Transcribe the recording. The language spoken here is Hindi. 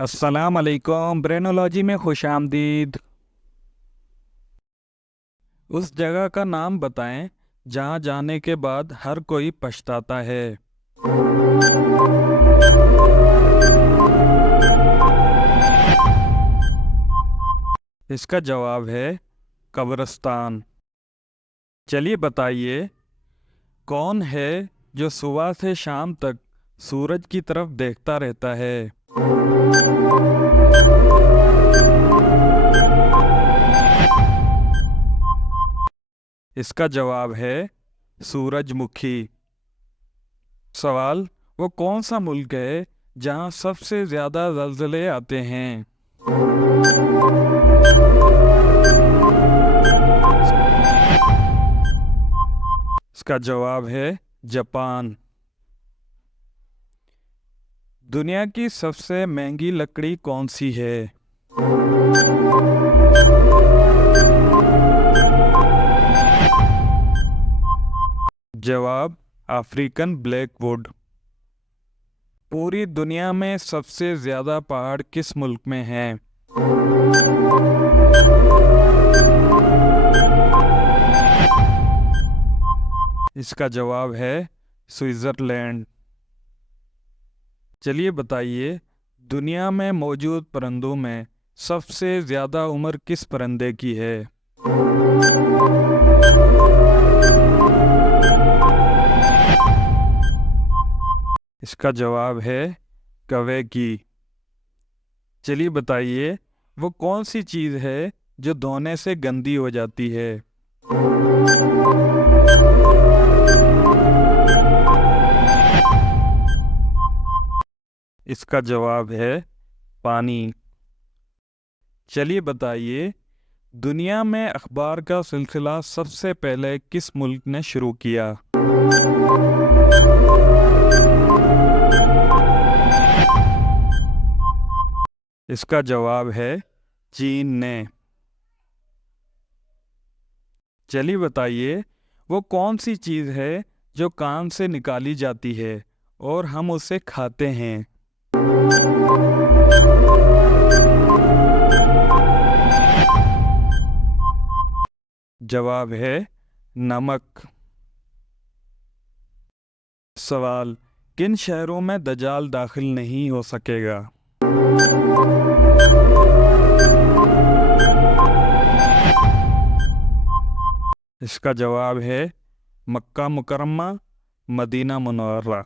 अस्सलाम वालेकुम। ब्रेनोलॉजी में खुश आमदीद। उस जगह का नाम बताएं जहां जाने के बाद हर कोई पछताता है। इसका जवाब है कब्रिस्तान। चलिए बताइए, कौन है जो सुबह से शाम तक सूरज की तरफ देखता रहता है? इसका जवाब है सूरजमुखी। सवाल, वो कौन सा मुल्क है जहां सबसे ज़्यादा ज़लज़ले आते हैं? इसका जवाब है जापान। दुनिया की सबसे महंगी लकड़ी कौन सी है? जवाब अफ्रीकन ब्लैकवुड। पूरी दुनिया में सबसे ज़्यादा पहाड़ किस मुल्क में हैं? इसका जवाब है स्विट्ज़रलैंड। चलिए बताइए, दुनिया में मौजूद परिंदों में सबसे ज़्यादा उम्र किस परिंदे की है? इसका जवाब है कौवे की। चलिए बताइए, वो कौन सी चीज़ है जो धोने से गंदी हो जाती है? इसका जवाब है पानी। चलिए बताइए, दुनिया में अखबार का सिलसिला सबसे पहले किस मुल्क ने शुरू किया? इसका जवाब है चीन ने। चलिए बताइए, वो कौन सी चीज़ है जो कान से निकाली जाती है और हम उसे खाते हैं? जवाब है नमक। सवाल, किन शहरों में दज्जाल दाखिल नहीं हो सकेगा? इसका जवाब है मक्का मुकर्रमा, मदीना मुनव्वरा।